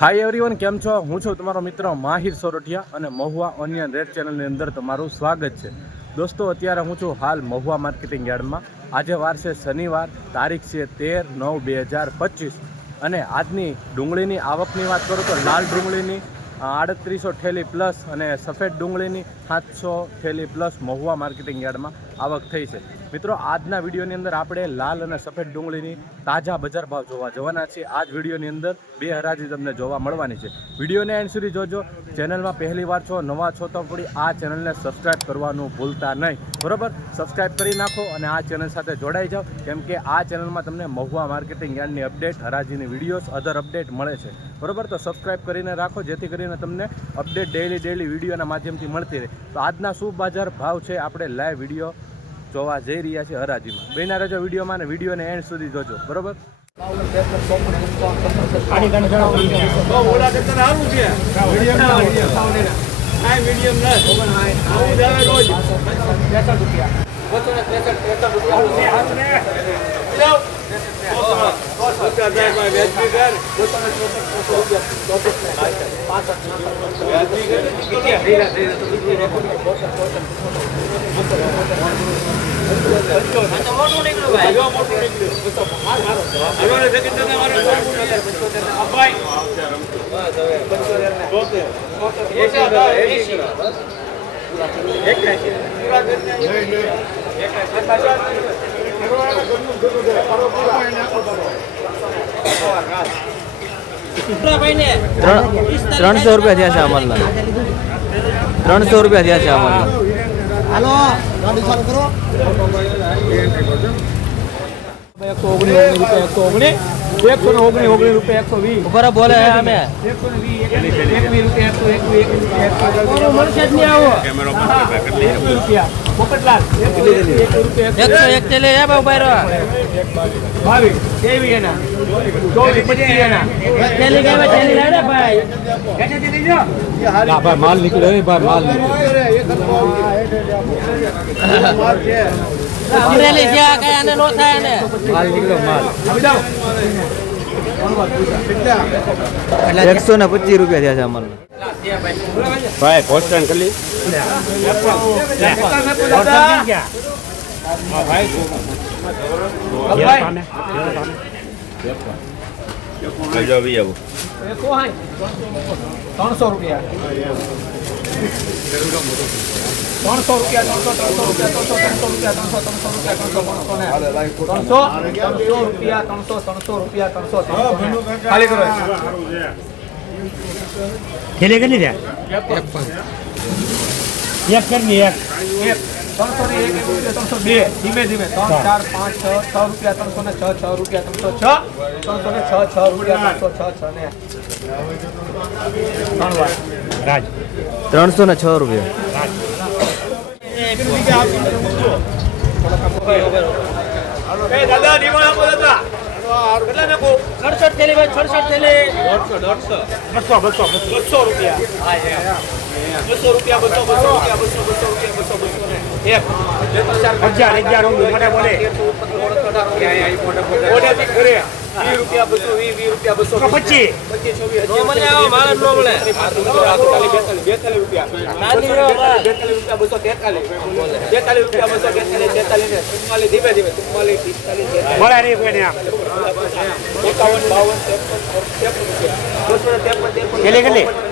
Hi everyone કેમ છો? હું છું તમારો મિત્ર માહિર સોરઠિયા અને મહુવા ઓનિયન રેડ ચેનલની અંદર તમારું સ્વાગત છે. દોસ્તો, અત્યારે હું છું હાલ મહુવા માર્કેટિંગ યાર્ડમાં. આજે વાર છે શનિવાર, તારીખ છે તેર નવ બે હજાર પચીસ. અને આજની ડુંગળીની આવકની વાત કરું તો લાલ ડુંગળીની આડત્રીસો ઠેલી પ્લસ અને સફેદ ડુંગળીની સાતસો ઠેલી પ્લસ મહુવા માર્કેટિંગ યાર્ડમાં આવક થઈ છે. મિત્રો, આજના વિડીયોની અંદર આપણે લાલ અને સફેદ ડુંગળીની તાજા બજાર ભાવ જોવા જવાના છીએ. આજ વિડીયોની અંદર બે હરાજી તમને જોવા મળવાની છે. વિડીયોને એન્ડ સુધી જોજો. ચેનલમાં પહેલી વાર છો, નવા છો તો પડી આ ચેનલને સબસ્ક્રાઈબ કરવાનું ભૂલતા નહીં. બરોબર? સબસ્ક્રાઈબ કરી નાખો અને આ ચેનલ સાથે જોડાઈ જાઓ. કેમ કે આ ચેનલમાં તમને મહુવા માર્કેટિંગ યાર્ડની અપડેટ, હરાજીની વિડીયોઝ, અધર અપડેટ મળે છે. બરોબર? તો સબસ્ક્રાઈબ કરીને રાખો, જેથી કરીને તમને અપડેટ ડેઈલી ડેઈલી વિડીયોના માધ્યમથી મળતી રહે. તો આજના શું બજાર ભાવ છે આપણે લાઈવ વીડિયો જોવા જઈ રહ્યા છે હરાજીમાં. બેના રજો વિડીયોમાં અને વિડીયોને એન્ડ સુધી જોજો. બરોબર? પ્રમાણે વ્યાજબી કર મોટું નીકળ્યું મોટું નીકળ્યું એક ત્રણસો રૂપિયા થયા છે અમલના. ત્રણસો રૂપિયા થયા છે અમલના. એકસો ઓગણીસ એકસો ઓગણીસ. એકસો ને ઓગણીસ ઓગણીસ રૂપિયા એકસો વીસ ઉપર બોલે હે અમે એકસો ને વીસ એકવીસ રૂપિયા એકસો એકવીસ રૂપિયા પોપટલાલ એકસો એક બાવીસ એના ચોવીસ પચીસ એના લાવે ભાઈ માલ નીકળ્યો ભાઈ માલ અમરેલી છે કઈ આને નો થાય ને. માલ નીકળ્યો માલ એકસો ને પચીસ રૂપિયા થયા છે અમારે. ભાઈ પોસ્ટન કરી ત્રણસો રૂપિયા. ત્રણસો રૂપિયા ત્રણસો ત્રણસો રૂપિયા ત્રણસો ત્રણસો રૂપિયા ત્રણસો ત્રણસો રૂપિયા ત્રણસો ને ત્રણસો ત્રણસો રૂપિયા ત્રણસો ત્રણસો રૂપિયા ત્રણસો ત્રણસો. ખાલી કરો ખેલે કેટલી રહ્યા એક કરી એક. એક. ત્રણસો ને એક રૂપિયા ત્રણસો બે. ધીમે ધીમે. ત્રણ ચાર પાંચ છ છ રૂપિયા ત્રણસો ને છ છ રૂપિયા ત્રણસો છ. ત્રણસો ને છ છ રૂપિયા ત્રણસો છ છ ને. ત્રણ વાર. રાજ. ત્રણસો ને છ રૂપિયા. દાદા નિમણ ભાઈ સડસઠ થેલી બસો બસો બસો રૂપિયા બસો રૂપિયા બસો બસો રૂપિયા બસો બસો રૂપિયા એક. મને બોલે. વીસ રૂપિયા બસો વીસ વીસ રૂપિયા બસો. પચીસ. મળે. બેતાલીસ બેતાલીસ રૂપિયા. બેતાલીસ રૂપિયા બસો તેતાલીસ. બેતાલીસ રૂપિયા બસો તેતાલીસ તેતાલીસ ને ચુમ્માલીસ. ધીમે ધીમે ચુમ્માલીસ પિસ્તાલીસ એકાવન બાવન ત્રેપન ત્રેપન રૂપિયા બસો ત્રેપન ત્રેપન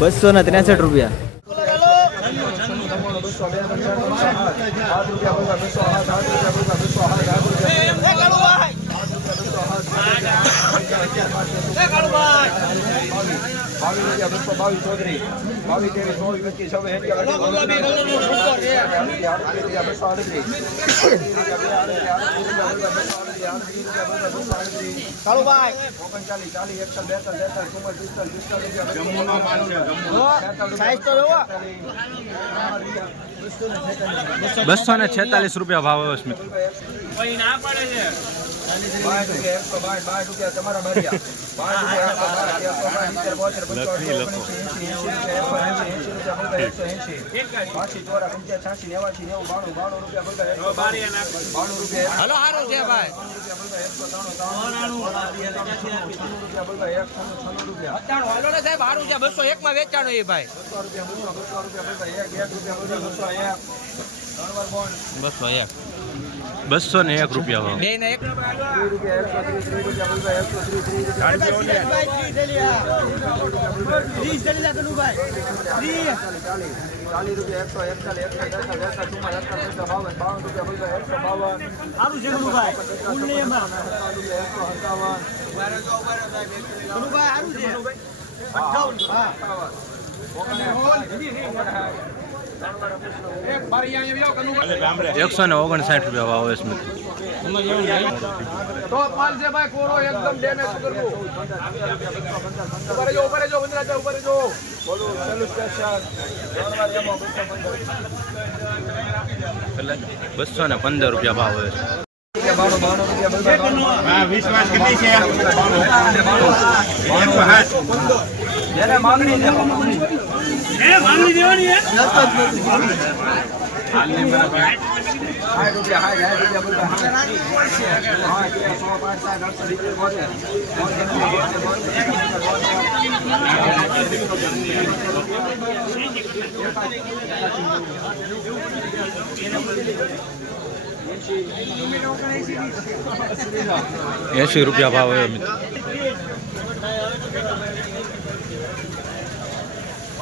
બસો ને ત્રેસઠ રૂપિયા. બસો રૂપિયા ભાવ આવે છે મિત્રો ભાઈ ના પાડે છે બાવીસ રૂપિયા બસો બાવીસ બારિયા બાવીસ બોતેર પંચોતેર ઓગણએંસી એંસી એંસી રૂપિયા એકસો એંસી એંસી રૂપિયા બગા એકસો એંસી પાસી ચોરા પંચાયત છ્યાસી નેવાસી નેવું બાણું બાણું રૂપિયા હલો સારું છે બસો એક માં વેચાણું એ ભાઈ બસો રૂપિયા બસો એક. રૂપિયા બસો એક રૂપિયા બસો એક બસો બેતાલીસ એકસો ને બાવન રૂપિયા એકસો બાવન સારું છે રૂપિયા એકસો ને ઓગણસાઠ રૂપિયા ભાવ છે તો માલ છે ભાઈ કોરો એકદમ ડેમેજ કરવું ઉપર જો ઉપર જો બંદરા જો ઉપર જો બોલો ચાલુ સ્ટેશન ત્રણ વાર એમાં બસો એટલે બસો ને પંદર રૂપિયા ભાવ હોય છે કેટલી છે એકસો સાઠ જેને માંગણી છે માંગણી એ માંગણી દેવાની હે? સાઠ રૂપિયા હાય હાય રૂપિયા બધા હા કે સો પાંચ સાઠ અડસો સિત્તેર બોતેર એંશી રૂપિયા ભાવ હોય મિત્રો હારજી કેટલી છે વીસ વીસ બાવીસ ત્રેવીસ ચોવીસ પચીસ છવ્વીસ અઠ્યાવીસ ઓગણત્રીસ ઓગણત્રીસ રૂપિયા બધા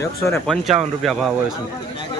એકસો ને પંચાવન રૂપિયા ભાવ હોય છે.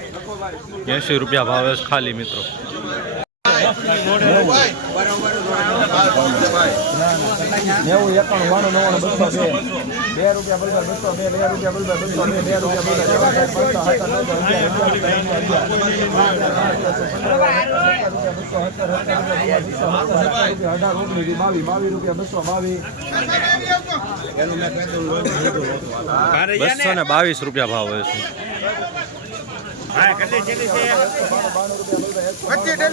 એંશી રૂપિયા ભાવે છે ખાલી મિત્રો. નેવું એકાણું વાણું નવ્વાણું બસો બે. બે રૂપિયા બલબર બસો બે. બે રૂપિયા બલબર બસો બે. બે રૂપિયા બલબર પાંચસો સાત નવસો અગિયાર અઢાર ઓગણીસ બાવીસ બાવીસ રૂપિયા બસો બાવીસ બસો ને બાવીસ રૂપિયા ભાવ હોય છે. હા કેટલી છે બાણું બાણું રૂપિયા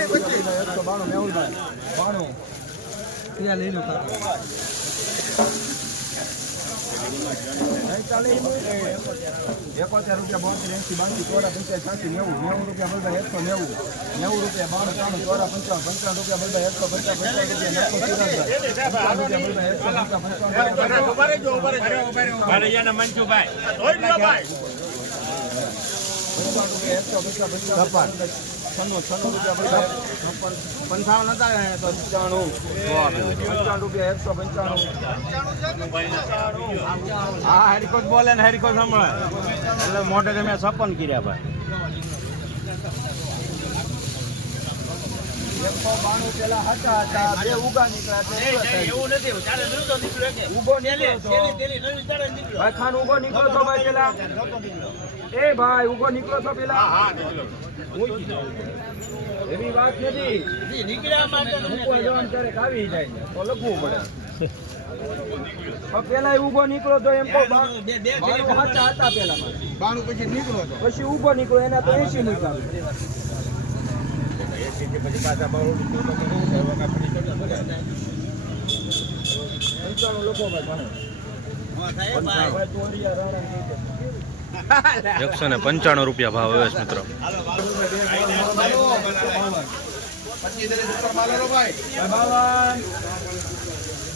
પચીસ એકસો બાણું નેવું બાણું એકોતેર રૂપિયા બોતેર એસી બાંધી ચોરા પંચાયત છ્યાસી નેવું નેવું રૂપિયા બલબા એકસો નેવું નેવું રૂપિયા બાણું ત્રાણું ચોરા પંચાવન પંચાવન રૂપિયા બલબા એકસો પચાસ પચાસ રૂપિયા નવસો પંચાવન રૂપિયા એકસો પંચાવન છપ્પન. પંચાવન હતા ને પંચાણું. રૂપિયા એકસો પંચાણું. હા હરિકોટ બોલે ને હરિકોટ સાંભળે એટલે મોઢે તમે સપન કર્યા ભાઈ. એકસો બાણું પેલા હતા હતા. બે ઉગા નીકળ્યા નથી. નીકળ્યો કે. ઊભો નીકળ્યો તો. તેરી નવી ચાલે નીકળ્યો. ભાઈ ખાન ઊભો નીકળો તો ભાઈ પેલા. એ ભાઈ ઊભો નીકળો તો પેલા. હા નીકળ્યો એવી વાત નથી. નીકળ્યા માટે મૂકવા જવાન ક્યારેક આવી જાય તો લખવું પડે. હવે પેલા ઊભો નીકળો તો એમ સાચા હતા પેલા બાણું પછી નીકળો પછી ઊભો નીકળો એના તો એસી મૂક્યા પંચાણું લોકો ભાઈ ભણે. એકસો ને પંચાણું રૂપિયા ભાવ હોય છે મિત્રો. બાવન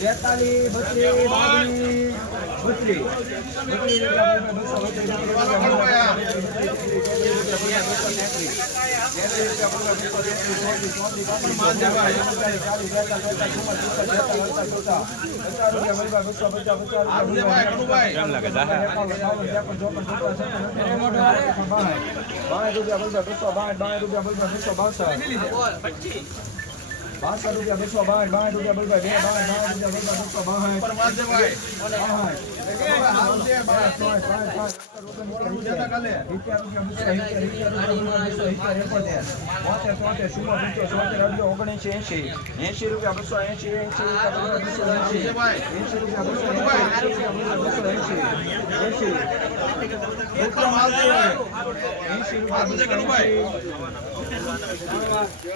બેતાલીસ બત્રીસ બાવીસ. બત્રીસ બત્રીસ રૂપિયા બસો બત્રીસ કેમ લાગે જાહે બાસઠ રૂપિયા બસો રૂપિયા બસો બે બાઠ બાઠ રૂપિયા બસો બાઠ એસી રૂપિયા બસો એસી એસી રૂપિયા બસો એસી એસી રૂપિયા બસો એસી. એસી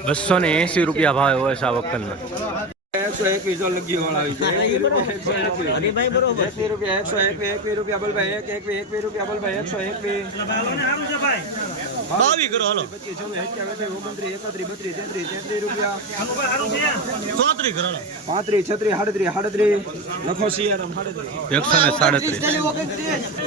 બસો ને એસી રૂપિયા ભાવ હોય છે આ વકલના એકસો એકવીસ લગી વાળા એકવીસ રૂપિયા એકસો એકવીસ એકવીસ રૂપિયા બલભાઈ એક એકવીસ એકવીસ રૂપિયા બલભાઈ એકસો એકવીસ બાવી કરો, હાલો. પચીસ છવ્વીસ અઠ્યાવીસ ઓગણત્રીસ એકત્રીસ બત્રીસ તેત્રીસ તેત્રીસ રૂપિયા પાંત્રીસ છત્રીસ સાડત્રીસ સાડત્રીસ લખો સિયારામ સાડત્રીસ એકસો ને સાડત્રીસ.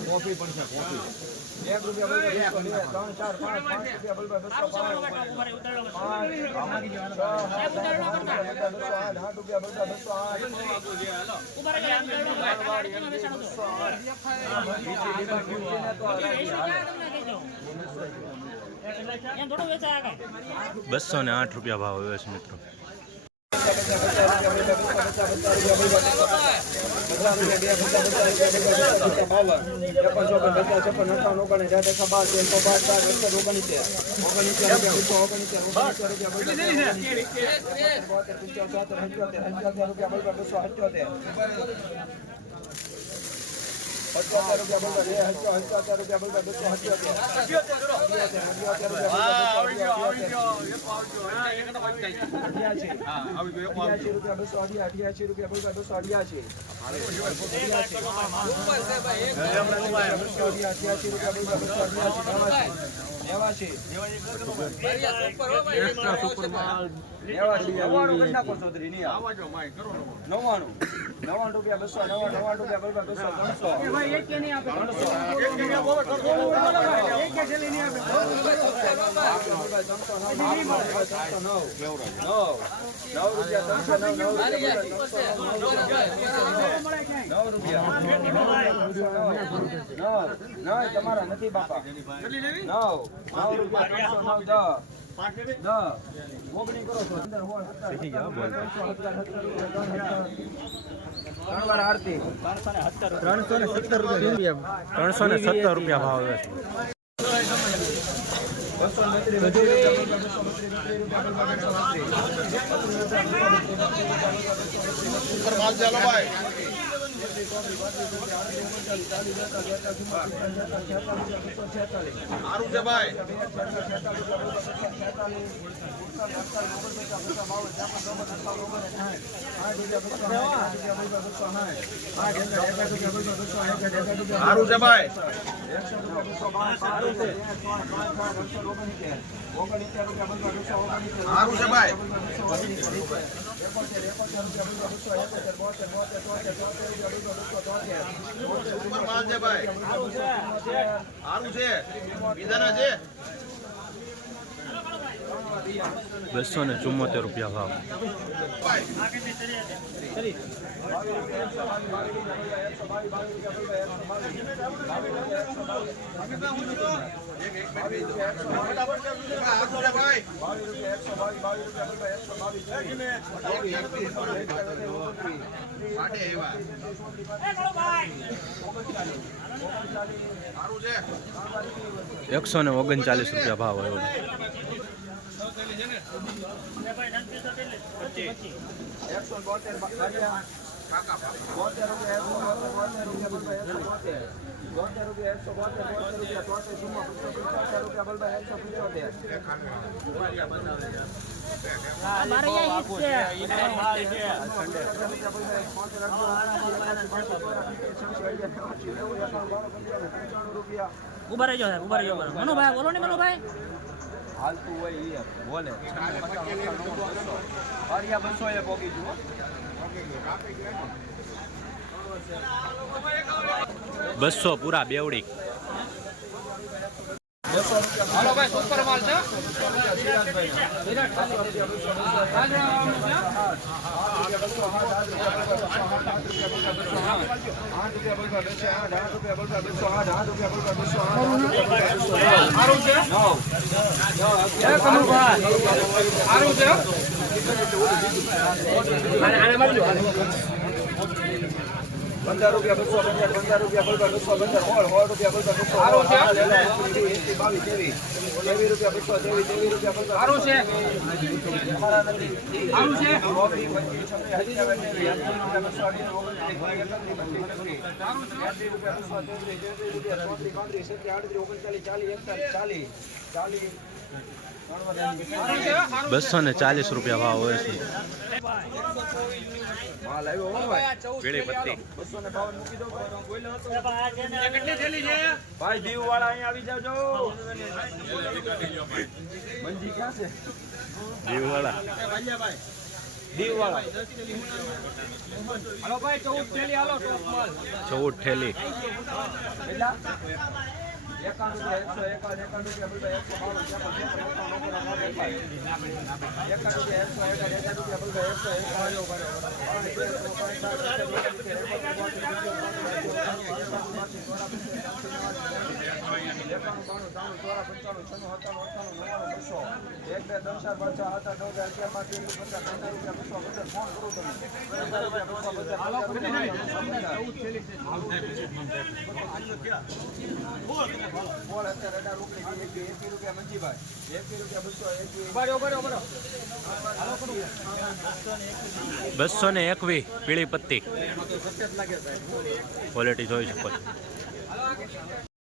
કોફી પણ છે કોફી એક રૂપિયા ત્રણ ચાર પાંચ પાંચ રૂપિયા બસો આઠ રૂપિયા બસો આઠ બસો ને આઠ રૂપિયા ભાવ આવ્યો છે મિત્રો. અઠ્યાસી રૂપિયા બસો અઢી અઠ્યાસી રૂપિયા બસો બસો અઠ્યાસી રૂપિયા બસો બસો કરી નાખો ચૌધરી નહીં આવે. નવ્વાણું નવ્વાણું રૂપિયા બસો નવ્વાણું રૂપિયા બસો બસો ત્રણસો. તમારા નથી બાપા. નવ. નવ રૂપિયા ત્રણસો નવ દસ. ત્રણસો ને સત્તર રૂપિયા ત્રણસો ભાવ આવે છે માલ ચાલો બત્રીસ બસો બત્રીસ બત્રીસ રૂપિયા બસો બત્રીસ સારું છે ભાઈ ભાઈ સારું છે. ભાઈ બીજાના છે? બસો ને ચુમ્મોતેર રૂપિયા ભાવ. એકસો ને ઓગણચાલીસ રૂપિયા ભાવ આવ્યો એકસો બોતેર બોતેર રૂપિયા એકસો બોતેર બોતેર રૂપિયા તોતેર પંચોતેર રૂપિયા બલભાઈ એકસો ઊભા રહેજો સાહેબ, ઊભા રહેજો. મનુભાઈ, બોલો ને મનોભાઈ. હાલતું હોય એ બોલે. અરિયા બસો એ પોગી જુઓ બસો પૂરા બેવડી. આઠ રૂપિયા બલભા બેસો આઠ આઠ રૂપિયા બલભા બેસો આઠ આઠ રૂપિયા બલભા બેસો આઠ પંદર રૂપિયા બસો પંદર પંદર રૂપિયા બલભા બસો પંદર હોળ હોળ રૂપિયા બસો એસી બાવીસ તેવીસ તેવીસ રૂપિયા બસો તેવીસ તેવીસ રૂપિયા બલભા સારું છે? નથી સારું છે? બસો બસો બસો ને ચાલીસ રૂપિયા ભાવ હોય છે. માલ આવ્યો હોય. ભાઈ પીળી પત્તી બસો ને બાવન મૂકી દો ભાઈ દીવ વાળા અહીંયા આવી જાજો. મંજી ક્યાં છે? દીવવાળા. દીવ વાળા ચૌદ ઠેલી કેટલા એકાવન રૂપિયા એકસો એકાવન એકાવન રૂપિયા બોલતા એકસો બાવન એકાણું બાણું ત્રાણું ચોરા પંચાણું છન્નું સત્તાણું નવ્વાણું બસો. એક બે ત્રણ ચાર પાંચ હતા સાત આઠ નવ દસ અગિયાર બાર તેર પચાસ પંદર રૂપિયા ફોન કરું તમે રૂપિયા બોલ અત્યારે અઢાર રૂપિયા એક બે એસી રૂપિયા મંજીભાઈ. એસી રૂપિયા બસો એસી બસો ને એકવી પીળી પત્તી ક્વોલિટી જોઈ શકો છો.